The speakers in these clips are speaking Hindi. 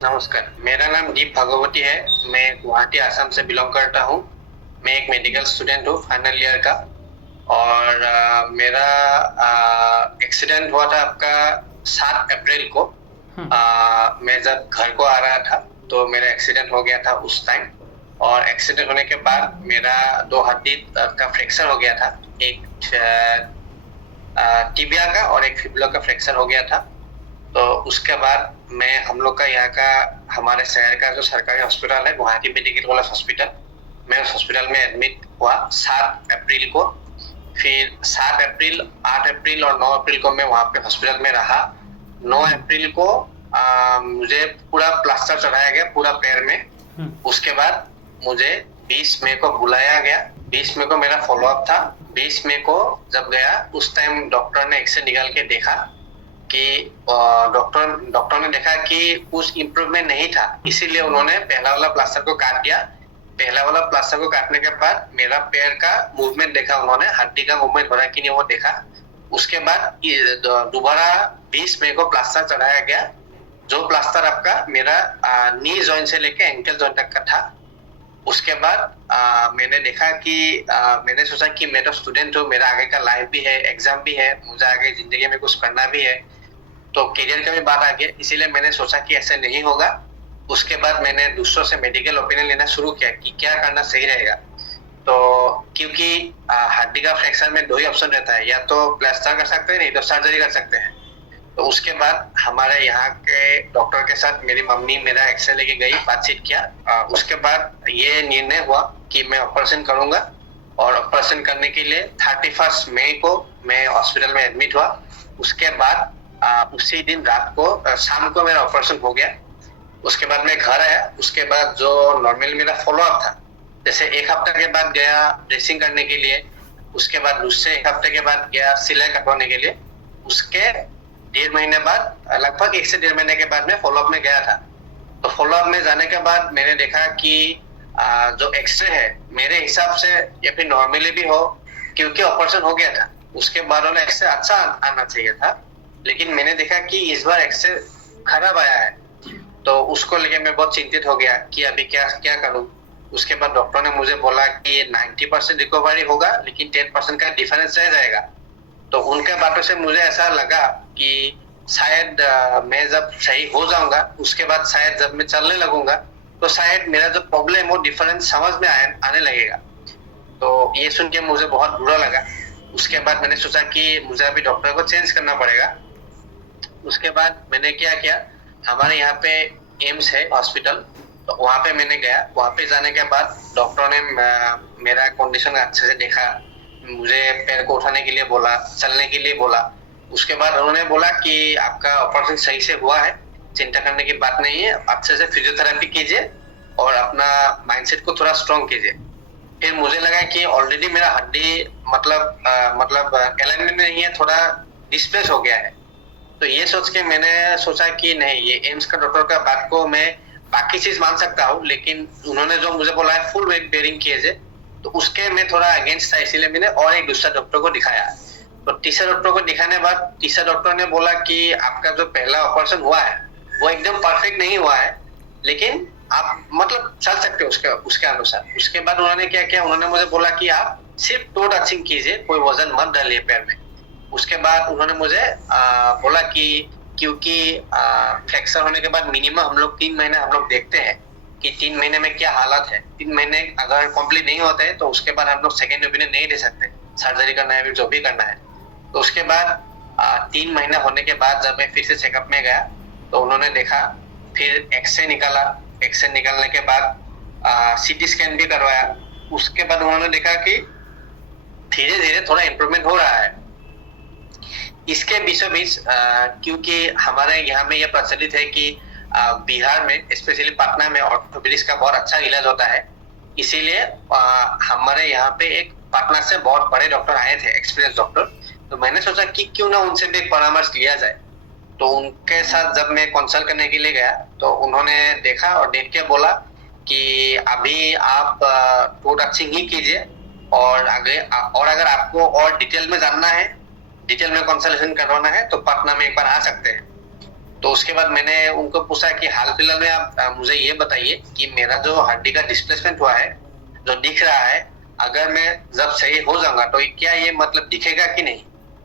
नमस्कार, मेरा नाम दीप भगवती है। मैं गुवाहाटी असम से बिलोंग करता हूँ। मैं एक मेडिकल स्टूडेंट हूँ फाइनल ईयर का। और मेरा एक्सीडेंट हुआ था आपका 7 अप्रैल को। हम्म। मैं जब घर को आ रहा था तो मेरा एक्सीडेंट हो गया था उस टाइम। और एक्सीडेंट होने के बाद मेरा दो हड्डी का फ्रैक्चर हो गया था। एक टिबिया का और एक फिबुला का फ्रैक्चर हो गया था। तो उसके बाद मैं हम लोग का यहाँ का हमारे शहर का जो सरकारी हॉस्पिटल है गुवाहाटी मेडिकल कॉलेज हॉस्पिटल, मैं उस हॉस्पिटल में एडमिट हुआ 7 अप्रैल को। फिर 7 अप्रैल, 8 अप्रैल और 9 अप्रैल को मैं वहां पे हॉस्पिटल में रहा। 9 अप्रैल को मुझे पूरा प्लास्टर चढ़ाया गया पूरा पैर में। हम्म। उसके बाद मुझे 20 मई को बुलाया गया। 20 मई को मेरा फॉलोअप था। 20 मई को जब गया उस टाइम डॉक्टर ने एक्सरे निकाल के देखा कि डॉक्टर डॉक्टर ने देखा कि कुछ इम्प्रूवमेंट नहीं था, इसीलिए उन्होंने पहला वाला प्लास्टर को काट दिया। पहला वाला प्लास्टर को काटने के बाद मेरा पैर का मूवमेंट देखा उन्होंने, हड्डी का मूवमेंट हो रहा है कि नहीं वो देखा। उसके बाद दोबारा 20 मई को प्लास्टर चढ़ाया गया। जो प्लास्टर आपका मेरा नी जॉइंट से लेके एंकल जॉइंट तक का था। उसके बाद मैंने देखा कि मैंने सोचा कि मैं तो स्टूडेंट हूँ, मेरा आगे का लाइफ भी है, एग्जाम भी है, मुझे आगे जिंदगी में कुछ करना भी है, तो करियर का भी बात आ गया। इसीलिए मैंने सोचा कि ऐसे नहीं होगा। उसके बाद मैंने दूसरों से मेडिकल ओपिनियन लेना शुरू किया कि क्या करना सही रहेगा। तो क्योंकि हड्डी का फ्रैक्चर में दो ही ऑप्शन रहता है, या तो प्लास्टर कर सकते हैं नहीं तो सर्जरी कर सकते हैं। तो उसके बाद हमारे यहाँ के डॉक्टर के साथ मेरी मम्मी मेरा एक्सरे लेके गई, बातचीत किया। उसके बाद ये निर्णय हुआ कि मैं ऑपरेशन करूंगा। और ऑपरेशन करने के लिए 31 मई को मैं हॉस्पिटल में एडमिट हुआ। उसके बाद उसी दिन रात को शाम को मेरा ऑपरेशन हो गया। उसके बाद मैं घर आया। उसके बाद जो नॉर्मल मेरा फॉलोअप था, जैसे एक हफ्ते के बाद गया ड्रेसिंग करने के लिए। उसके बाद दूसरे एक हफ्ते के बाद गया सिलाई कटवाने के लिए। उसके 1.5 महीने बाद, लगभग 1 से 1.5 महीने के बाद मैं फॉलोअप में गया था। तो फॉलोअप में जाने के बाद मैंने देखा कि जो एक्सरे है मेरे हिसाब से या फिर नॉर्मली भी हो, क्योंकि ऑपरेशन हो गया था उसके बाद वाला एक्सरे अच्छा आना चाहिए था। लेकिन मैंने देखा कि इस बार एक्सरे खराब आया है। तो उसको लेके मैं बहुत चिंतित हो गया कि अभी क्या क्या करूं। उसके बाद डॉक्टर ने मुझे बोला कि 90% रिकवरी होगा लेकिन 10% का डिफरेंस रह जाएगा। तो उनके बातों से मुझे ऐसा लगा कि शायद मैं जब सही हो जाऊंगा उसके बाद शायद जब मैं चलने लगूंगा तो शायद मेरा जो प्रॉब्लम है वो डिफरेंस समझ में आने लगेगा। तो ये सुन के मुझे बहुत बुरा लगा। उसके बाद मैंने सोचा कि मुझे अभी डॉक्टर को चेंज करना पड़ेगा। उसके बाद मैंने क्या किया, हमारे यहाँ पे एम्स है हॉस्पिटल, तो वहां पे मैंने गया। वहां पे जाने के बाद डॉक्टर ने मेरा कंडीशन अच्छे से देखा, मुझे पैर को उठाने के लिए बोला, चलने के लिए बोला। उसके बाद उन्होंने बोला कि आपका ऑपरेशन सही से हुआ है, चिंता करने की बात नहीं है, अच्छे से फिजियोथेरेपी कीजिए और अपना माइंडसेट को थोड़ा स्ट्रॉन्ग कीजिए। फिर मुझे लगा कि ऑलरेडी मेरा हड्डी मतलब अलाइनमेंट में नहीं है, थोड़ा डिस्प्लेस हो गया है। तो ये सोच के मैंने सोचा कि नहीं, ये एम्स का डॉक्टर का बात को मैं बाकी चीज मान सकता हूँ, लेकिन उन्होंने जो मुझे बोला है फुल वेट बेयरिंग केस है, तो उसके मैं थोड़ा अगेंस्ट था। इसीलिए मैंने और एक दूसरा डॉक्टर को दिखाया। तो तीसरे डॉक्टर को दिखाने बाद तीसरा डॉक्टर ने बोला कि आपका जो पहला ऑपरेशन हुआ है वो एकदम परफेक्ट नहीं हुआ है, लेकिन आप मतलब चल सकते हो उसके उसके अनुसार। उसके बाद उन्होंने क्या किया, उन्होंने मुझे बोला कि आप सिर्फ टो टचिंग कीजिए, कोई वजन मत डालिए पैर में। उसके बाद उन्होंने मुझे बोला कि क्योंकि फ्रैक्चर होने के बाद मिनिमम हम लोग 3 महीने हम लोग देखते हैं कि 3 महीने में क्या हालत है। 3 महीने अगर कंप्लीट नहीं होते हैं तो उसके बाद हम लोग सेकेंड ओपिनियन नहीं दे सकते, सर्जरी करना है फिर जो भी करना है। तो उसके बाद 3 महीने होने के बाद जब मैं फिर से चेकअप में गया तो उन्होंने देखा, फिर एक्सरे निकाला। एक्सरे निकालने के बाद सीटी स्कैन भी करवाया। उसके बाद उन्होंने देखा कि धीरे धीरे थोड़ा इम्प्रूवमेंट हो रहा है। इसके बीचों बीच क्योंकि हमारे यहाँ में यह प्रचलित है कि बिहार में स्पेशली पटना में ऑर्थोपेडिक्स का बहुत अच्छा इलाज होता है। इसीलिए हमारे यहाँ पे एक पटना से बहुत बड़े डॉक्टर आए थे, एक्सपीरियंस डॉक्टर। तो मैंने सोचा कि क्यों ना उनसे भी एक परामर्श लिया जाए। तो उनके साथ जब मैं कंसल्ट करने के लिए गया तो उन्होंने देखा और देख के बोला कि अभी आप टो टचिंग ही कीजिए, और आगे और अगर आपको और डिटेल में जानना है, डिटेल में कंसल्टेशन करवाना है तो पटना में एक बार आ सकते हैं। तो उसके बाद मैंने उनको पूछा कि हाल फिलहाल में आप मुझे ये बताइए कि मेरा जो हड्डी का डिस्प्लेसमेंट हुआ है, जो दिख रहा है, अगर मैं जब सही हो जाऊंगा तो क्या ये मतलब दिखेगा कि नहीं?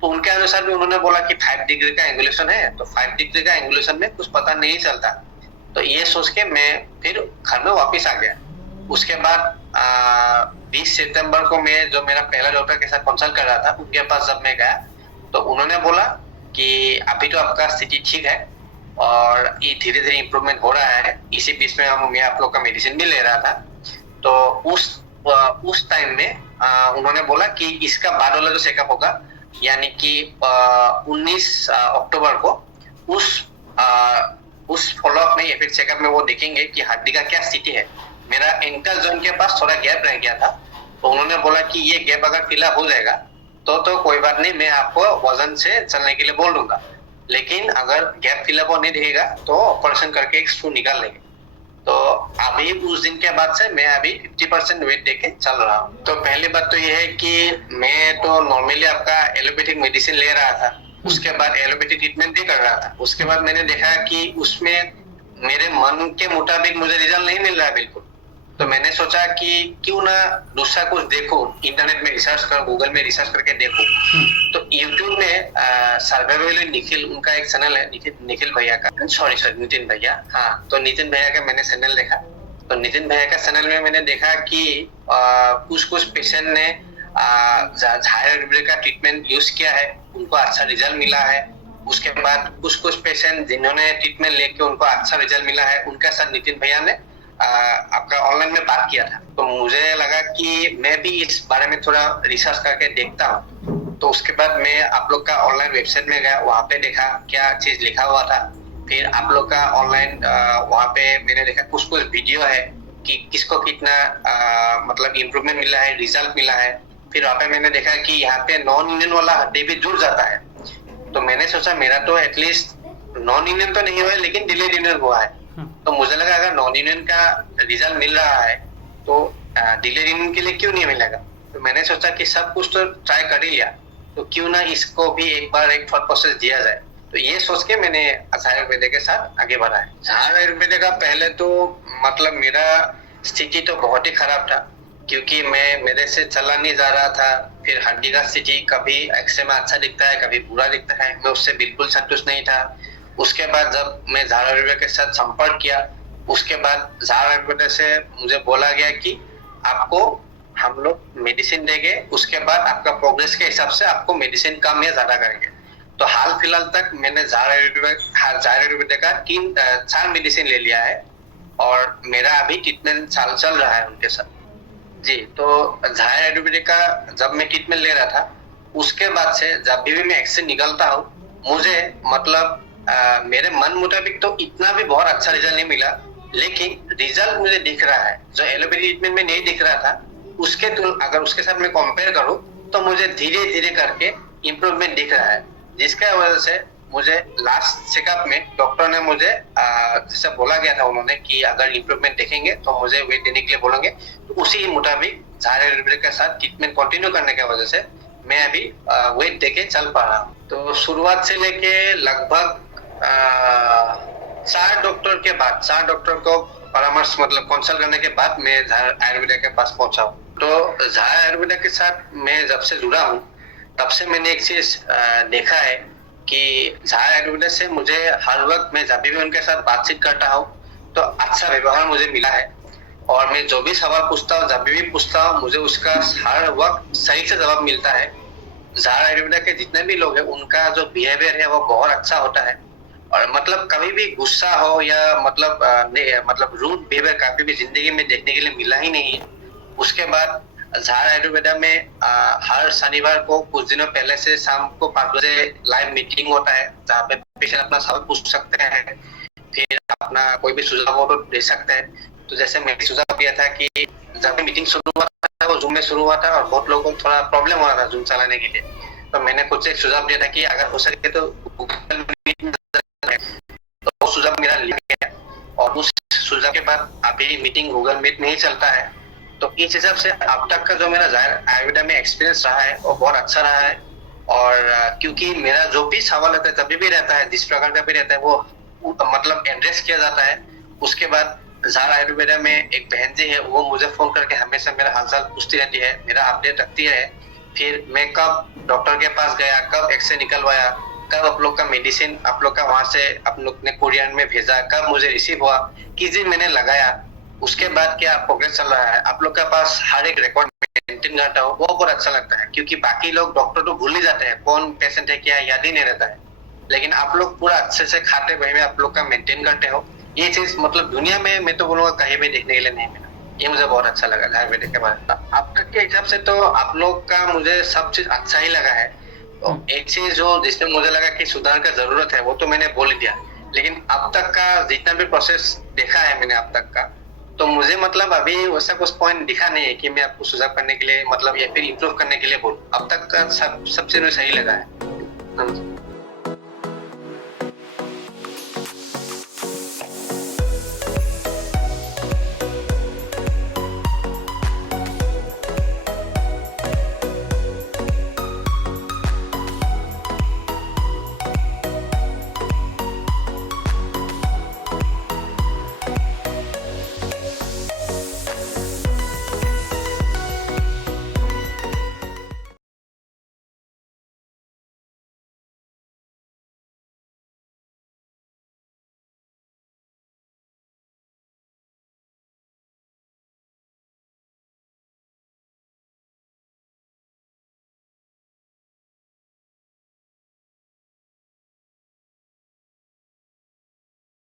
तो उनके अनुसार भी उन्होंने बोला कि 5 डिग्री का एंगुलेशन है, तो 5 डिग्री का एंगुलेशन में कुछ पता नहीं चलता। तो ये सोच के मैं फिर घर में वापस आ गया। उसके बाद 20 सितंबर को मैं जो मेरा पहला डॉक्टर के साथ कंसल्ट कर रहा था, उनके पास जब मैं गया तो उन्होंने बोला कि अभी तो आपका स्थिति ठीक है और ये धीरे धीरे इम्प्रूवमेंट हो रहा है। इसी बीच में मैं आप लोग का मेडिसिन भी ले रहा था। तो उस टाइम में उन्होंने बोला कि इसका बाद वाला जो चेकअप होगा, यानी कि 19 अक्टूबर को उस उस फॉलोअप में या फिर चेकअप में वो देखेंगे कि हड्डी का क्या स्थिति है। मेरा एंकल जोन के पास थोड़ा गैप रह गया था, तो उन्होंने बोला कि ये गैप अगर फिलअप हो जाएगा तो कोई बात नहीं, मैं आपको वजन से चलने के लिए बोल दूंगा। लेकिन अगर गैप फिलअप होने दिखेगा तो ऑपरेशन करके एक स्क्रू निकाल लेंगे। तो अभी उस दिन के बाद से मैं अभी 50% वेट देके चल रहा हूँ। तो पहली बात तो ये है कि मैं तो नॉर्मली आपका एलोपैथिक मेडिसिन ले रहा था, उसके बाद एलोपैथिक ट्रीटमेंट भी कर रहा था। उसके बाद मैंने देखा कि उसमें मेरे मन के मुताबिक मुझे रिजल्ट नहीं मिल रहा है बिल्कुल। तो मैंने सोचा कि क्यों ना दूसरा कुछ देखो, इंटरनेट में रिसर्च कर, गूगल में रिसर्च करके देखो। तो यूट्यूब में सर्वाइवल निखिल, उनका एक चैनल है, निखिल भैया का, सॉरी नितिन भैया, हाँ, तो नितिन भैया का मैंने चैनल देखा। तो नितिन भैया का चैनल में मैंने देखा कि कुछ पेशेंट ने झायरा का ट्रीटमेंट यूज किया है, उनको अच्छा रिजल्ट मिला है। उसके बाद कुछ पेशेंट जिन्होंने ट्रीटमेंट लेके उनको अच्छा रिजल्ट मिला है, उनके साथ नितिन भैया ने आपका ऑनलाइन में बात किया था। तो मुझे लगा कि मैं भी इस बारे में थोड़ा रिसर्च करके देखता हूँ। तो उसके बाद मैं आप लोग का ऑनलाइन वेबसाइट में गया, वहाँ पे देखा क्या चीज लिखा हुआ था। फिर आप लोग का ऑनलाइन वहाँ पे मैंने देखा कुछ वीडियो है कि किसको कितना मतलब इम्प्रूवमेंट मिला है, रिजल्ट मिला है। फिर वहाँ पे मैंने देखा कि यहाँ पे नॉन इंडियन वाला हड्डी भी जुड़ जाता है। तो मैंने सोचा मेरा तो एटलीस्ट नॉन इंडियन तो नहीं हुआ है, लेकिन डिलेड इंडियन हुआ है। तो मुझे लगा अगर नॉन इंडियन का रिजल्ट मिल रहा है तो डिलेड इंडियन के लिए क्यों नहीं मिलेगा। तो मैंने सोचा कि सब कुछ तो ट्राई कर ही लिया, तो क्यों ना इसको भी एक बार एक थॉट प्रोसेस दिया जाए। तो ये सोच के मैंने झार आयुर्वेद के साथ आगे बढ़ा है। झार आयुर्वेद का पहले तो मतलब मेरा स्थिति तो बहुत ही खराब था, क्योंकि मैं मेरे से चला नहीं जा रहा था। फिर हड्डी का स्थिति कभी एक्सरे में अच्छा दिखता है, कभी बुरा दिखता है, मैं उससे बिल्कुल संतुष्ट नहीं था। उसके बाद जब मैं झार आयुर्वेद के साथ संपर्क किया, उसके बाद झार आयुर्वेद से मुझे बोला गया कि आपको हम लोग मेडिसिन देंगे, उसके बाद आपका प्रोग्रेस के हिसाब से आपको मेडिसिन कम या ज्यादा करेंगे। तो हाल फिलहाल तक मैंने झार आयुर्वेद का 4 मेडिसिन ले लिया है और मेरा अभी ट्रीटमेंट चल रहा है उनके साथ जी। तो झार आयुर्वेद का जब मैं ट्रीटमेंट ले रहा था, उसके बाद से जब भी मैं एक्सरे निकलता हूँ, मुझे मतलब मेरे मन मुताबिक तो इतना भी बहुत अच्छा रिजल्ट नहीं मिला, लेकिन रिजल्ट मुझे दिख रहा है जो एलोपैथी ट्रीटमेंट में नहीं दिख रहा था। अगर उसके साथ मैं कंपेयर करूं तो मुझे धीरे धीरे करके इम्प्रूवमेंट दिख रहा है, जिसका वजह से मुझे लास्ट चेकअप में डॉक्टर ने मुझे जैसे बोला गया था उन्होंने कि अगर इम्प्रूवमेंट देखेंगे तो मुझे वेट देने के लिए बोलेंगे। तो उसी मुताबिक झार आयुर्वेद के साथ ट्रीटमेंट कंटिन्यू करने की वजह से मैं अभी वेट देके चल पा रहा हूँ। तो शुरुआत से लेके लगभग 4 डॉक्टर को परामर्श मतलब कंसल्ट करने के बाद मैं झार आयुर्वेद के पास पहुंचा हूँ। तो झार आयुर्वेद के साथ मैं जब से जुड़ा हूँ, तब से मैंने एक चीज देखा है कि झार आयुर्वेद से मुझे हर वक्त मैं जब भी उनके साथ बातचीत करता हूँ तो अच्छा व्यवहार मुझे मिला है। और मैं जो भी सवाल पूछता हूँ, जब भी पूछता हूँ, मुझे उसका हर वक्त सही से जवाब मिलता है। झार आयुर्वेद के जितने भी लोग हैं, उनका जो बिहेवियर है वो बहुत अच्छा होता है। और मतलब कभी भी गुस्सा हो या मतलब रूड बिहेवियर कभी भी जिंदगी में देखने के लिए मिला ही नहीं है। उसके बाद झार आयुर्वेदा में हर शनिवार को कुछ दिनों पहले से शाम को 5 बजे लाइव मीटिंग होता है, जहाँ पे पेशेंट अपना सवाल पूछ सकते हैं, फिर अपना कोई भी सुझाव हो तो दे सकते हैं। तो जैसे मैंने सुझाव दिया था कि जब मीटिंग शुरू हुआ था वो जूम में शुरू हुआ था और बहुत लोगों को थोड़ा प्रॉब्लम हो रहा था जूम चलाने के लिए। तो मैंने खुद से एक सुझाव दिया था कि अगर हो सके तो गूगल मीट में, तो वो सुझाव मेरा लिया गया और उस सुझाव के बाद अभी मीटिंग गूगल मीट में ही चलता है। तो इस हिसाब से अब तक का जो मेरा आयुर्वेदा में एक्सपीरियंस रहा है वो बहुत अच्छा रहा है। और क्योंकि मेरा जो भी सवाल होता है जब भी रहता है, जिस प्रकार का भी रहता है, वो मतलब एड्रेस किया जाता है। उसके बाद झार आयुर्वेदा में एक बहन जी है, वो मुझे फोन करके हमेशा मेरा हालचाल पूछती रहती है, मेरा अपडेट रखती है। फिर मैं कब डॉक्टर के पास गया, कब एक्सरे निकलवाया, कब आप लोग का मेडिसिन आप लोग का वहां से आप लोग ने कुरियर में भेजा, कब मुझे रिसीव हुआ, किस दिन मैंने लगाया, उसके बाद क्या प्रोग्रेस चल रहा है, आप लोग के पास हर एक रिकॉर्ड मेंटेन करता हो, वो बहुत अच्छा लगता है। क्योंकि बाकी लोग डॉक्टर तो भूल ही जाते हैं, कौन पेशेंट है क्या याद ही नहीं रहता है, लेकिन आप लोग पूरा अच्छे से खाते बही में आप लोग का मेंटेन करते हो। ये चीज मतलब दुनिया में मैं तो बोलूंगा कहीं भी देखने के लिए नहीं मिला। ये मुझे बहुत अच्छा लगा आयुर्वेदिक के बारे में। अब तक के हिसाब से तो आप लोग का मुझे सब चीज अच्छा ही लगा है। तो एक चीज जो जिसमें मुझे लगा कि सुधार का जरूरत है वो तो मैंने बोल ही दिया, लेकिन अब तक का जितना भी प्रोसेस देखा है मैंने अब तक का, तो मुझे मतलब अभी वैसा कुछ पॉइंट दिखा नहीं है कि मैं आपको सुधार करने के लिए मतलब या फिर इम्प्रूव करने के लिए बोलूं। अब तक का सब चीज में सही लगा है।